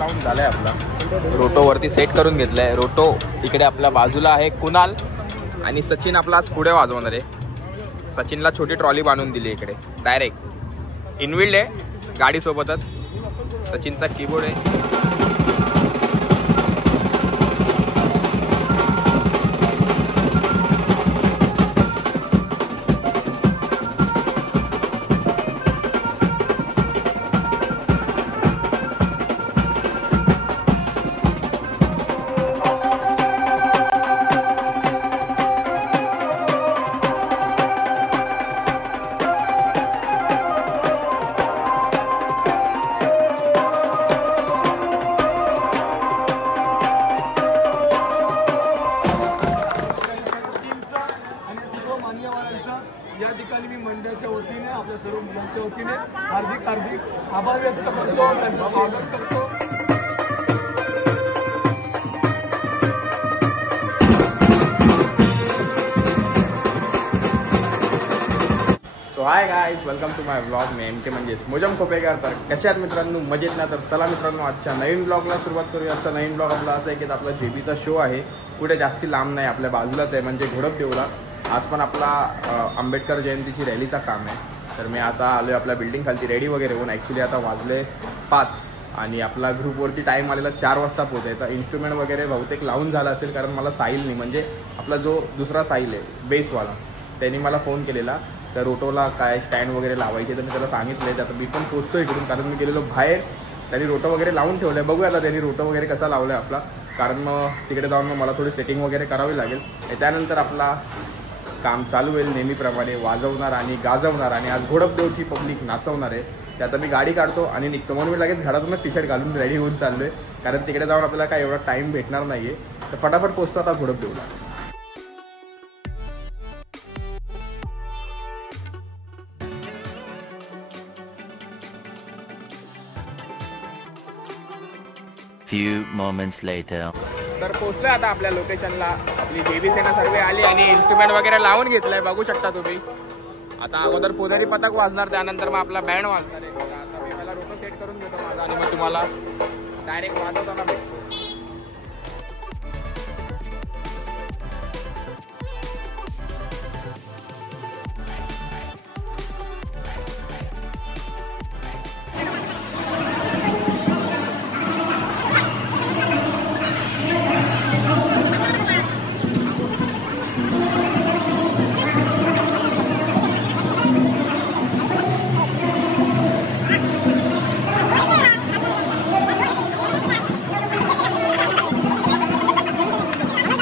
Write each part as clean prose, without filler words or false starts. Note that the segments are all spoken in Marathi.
लावून झालाय आपला. रोटो वरती सेट करून घेतलाय. रोटो इकडे आपल्या बाजूला आहे कुणाल आणि सचिन आपला आज पुढे वाजवणार आहे. सचिनला छोटी ट्रॉली बांधून दिली इकडे डायरेक्ट इनविल्ड आहे गाडीसोबतच. सचिनचा कीबोर्ड आहे. या ठिकाणी मी मंडळाच्या वतीने आपल्या सर्व मुलांच्या वतीने हार्दिक आभार व्यक्त करतो. त्यांचं स्वागत करतो. So hi guys, welcome to my blog. मी MK म्हणजेच मोजम खोपेकर. तर कशा आहेत मित्रांनो? मजेत ना? तर चला मित्रांनो, आजच्या नवीन ब्लॉगला सुरुवात करूया. आजचा नवीन ब्लॉग आपला असा आहे की आपला JBचा शो आहे. कुठे जास्ती लांब नाही, आपल्या बाजूलाच आहे, म्हणजे घोडपदेवला. आज पण आपला आंबेडकर जयंतीची रॅलीचा काम आहे. तर मी आता आलो आहे आपल्या बिल्डिंग खालती रेडी वगैरे होऊन. ॲक्च्युली आता वाजले 5 आणि आपला ग्रुपवरती टाईम आलेला 4 वाजता पोहोचायचा. इन्स्ट्रुमेंट वगैरे बहुतेक लावून झाला असेल, कारण मला साहिलनी, म्हणजे आपला जो दुसरा साहिल आहे बेसवाला, त्यांनी मला फोन केलेला. तर रोटोला काय स्टँड वगैरे लावायचे, तर मी त्याला सांगितलं. आता मी पण पोचतो इकडून, कारण मी गेलेलो बाहेर. त्यांनी रोटो वगैरे लावून ठेवलं आहे. बघूया आता त्यांनी रोटो वगैरे कसा लावला आहे आपला, कारण मग तिकडे जाऊन मग मला थोडी सेटिंग वगैरे करावी लागेल. त्यानंतर आपला काम चालू होईल नेहमीप्रमाणे, वाजवणार आणि गाजवणार. आणि आज घोडपदेवची पब्लिक नाचवणार आहे. ते आता मी गाडी काढतो आणि निघतो. म्हणून मी लगेच घरातूनच टी-शर्ट घालून रेडी होऊन चाललो आहे, कारण तिकडे जाऊन आपल्याला काय एवढा टाईम भेटणार नाही आहे. तर फटाफट पोचतो आता घोडपदेवला. Few moments later. तर पोहोचलोय आता आपल्या लोकेशनला. आपली JB सेना सर्वे आली आणि इन्स्ट्रुमेंट वगैरे लावून घेतलंय, बघू शकता तुम्ही. आता अगोदर पुणेरी पथक वाजणार, त्यानंतर मग आपला बँड वाजणार आहे. आता मी पहिला रोटो सेट करून घेतो माझा आणि मग तुम्हाला डायरेक्ट वाजवताना भेटतो.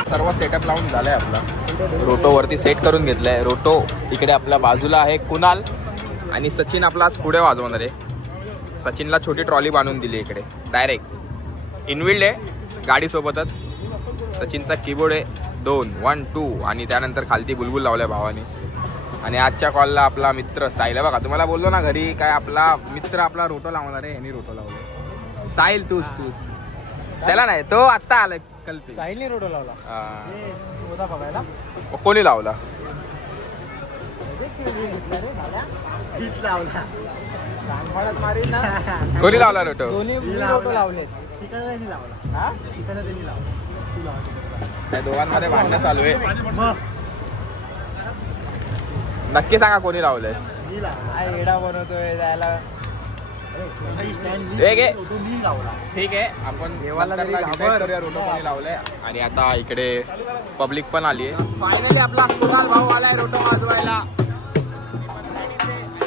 सर्व सेटअप लावून झालाय आपला. रोटो वरती सेट करून घेतलाय. रोटो इकडे आपल्या बाजूला आहे कुणाल आणि सचिन आपला आज पुढे वाजवणार आहे. सचिनला छोटी ट्रॉली बांधून दिली इकडे डायरेक्ट इनविल्ड आहे गाडीसोबतच. सचिनचा कीबोर्ड आहे 2 1 2 आणि त्यानंतर खालती बुलबुल लावल्या भावाने. आणि आजच्या कॉलला आपला मित्र साहिल. बघा, तुम्हाला बोललो ना घरी, काय आपला मित्र आपला रोटो लावणार आहे. ह्यानी रोटो लावला. साहिल तूच त्याला नाही, तो आत्ता आला. साहिलने रोडो लावला. बघायला कोणी लावला? कोणी लावला रोटो? रोटो लावले. त्या दोघांमध्ये भांडणं चालू आहे. नक्की सांगा कोणी लावलंय. एडा बनवतोय जायला. ठीक आहे, आपण करूया रोटो कोणी लावलंय. आणि आता इकडे पब्लिक पण आली आहे. फायनली आपला कुणाल भाऊ आलाय रोटो वाजवायला.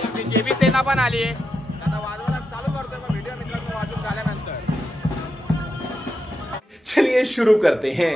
आपली JB सेना पण आली आहे. आता वाजवायला चालू करतोय. मग व्हिडिओ मित्रांनो वाजून झाल्यानंतर चलिए शुरू करते हैं.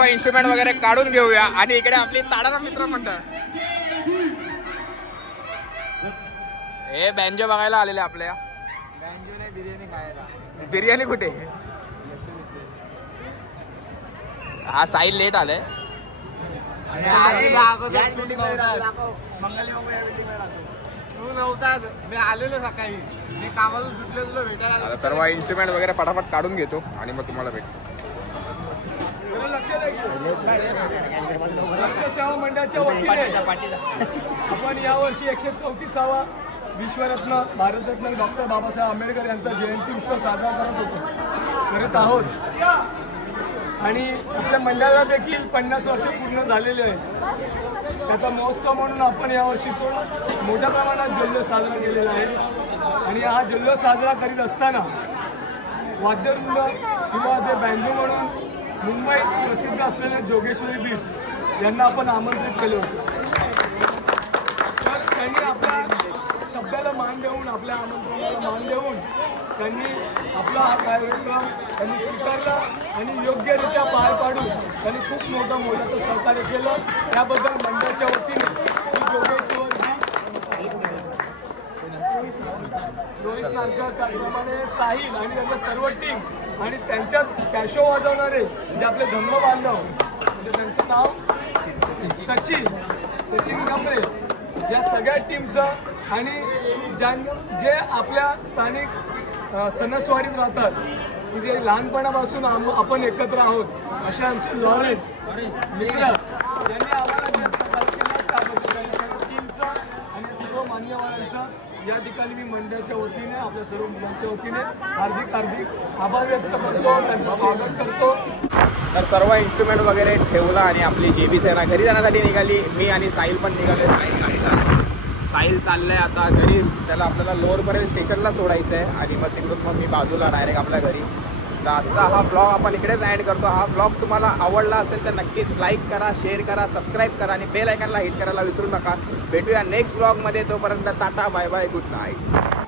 सर्व इन्स्ट्रुमेंट वगैरे काढून घेऊया आणि इकडे आपली ताडाना मित्र मंडळ हे बँजो बघायला आलेले आपल्या. बिर्याणी खायला. बिर्याणी कुठे? हा साहिल लेट आलाय. तू नव्हताच, मी आलेलो सकाळी, मी कामातून सुटलेलो भेटायला. आता सर्व इन्स्ट्रुमेंट वगैरे फटाफट काढून घेतो आणि मग तुम्हाला भेटतो. लक्ष सेवा मंडळाच्या वतीने आपण यावर्षी 134वा विश्वरत्न भारतरत्न डॉक्टर बाबासाहेब आंबेडकर यांचा जयंती उत्सव साजरा करत आहोत. आणि आपल्या मंडळाला देखील 50 वर्ष पूर्ण झालेले आहेत. त्याचा महोत्सव म्हणून आपण यावर्षी तो मोठ्या प्रमाणात जल्लोष साजरा केलेला आहे. आणि हा जल्लोष साजरा करीत असताना वाद्यवृंद किंवा जे बँजो म्हणून मुंबईत प्रसिद्ध असलेले जोगेश्वरी बीट्स यांना आपण आमंत्रित केले होते. तर त्यांनी आपल्या शब्दाला मान देऊन, आपल्या आमंत्रणाला मान देऊन त्यांनी आपला हा कार्यक्रम त्यांनी स्वीकारला आणि योग्यरित्या पार पाडून त्यांनी खूप मोठं सहकार्य केलं. त्याबद्दल मंडळाच्या वतीने जोगेश्वर रोहित नारकर, त्याचप्रमाणे साहिल आणि त्यांच्या सर्व टीम आणि त्यांच्यात कॅशो वाजवणारे जे आपले धर्म बांधव, म्हणजे त्यांचं नाव सचिन गमरे, या सगळ्या टीमचं आणि जे आपल्या स्थानिक सणसवाडीत राहतात, म्हणजे लहानपणापासून आपण एकत्र आहोत असे आमचे लॉरेन्स मित्र यांनी आम्हाला जे सहकार्य केलं त्याबद्दल टीमचं आणि सर्व मान्यवरांचं या ठिकाणी मी मंडळाच्या वतीने, आपल्या सर्व मुलांच्या वतीने हार्दिक आभार व्यक्त करतो, त्यांचं स्वागत करतो. तर सर्व इन्स्ट्रुमेंट वगैरे ठेवला आणि आपली JB सेना घरी जाण्यासाठी निघाली. मी आणि साहिल पण निघाले. साहिल चाललंय आता घरी, त्याला आपल्याला लोअरपर्यंत स्टेशनला सोडायचं आहे आणि मग तिकडून मग मी बाजूला डायरेक्ट आपल्या घरी. तर आजचा हा ब्लॉग आपण इकडेच एंड करतो. हा ब्लॉग तुम्हाला आवडला असेल तर नक्कीच लाईक करा, शेअर करा, सबस्क्राईब करा आणि बेल आयकॉनला हिट करायला विसरू नका. भेटूया नेक्स्ट ब्लॉगमध्ये. तोपर्यंत tata, bye bye, good night.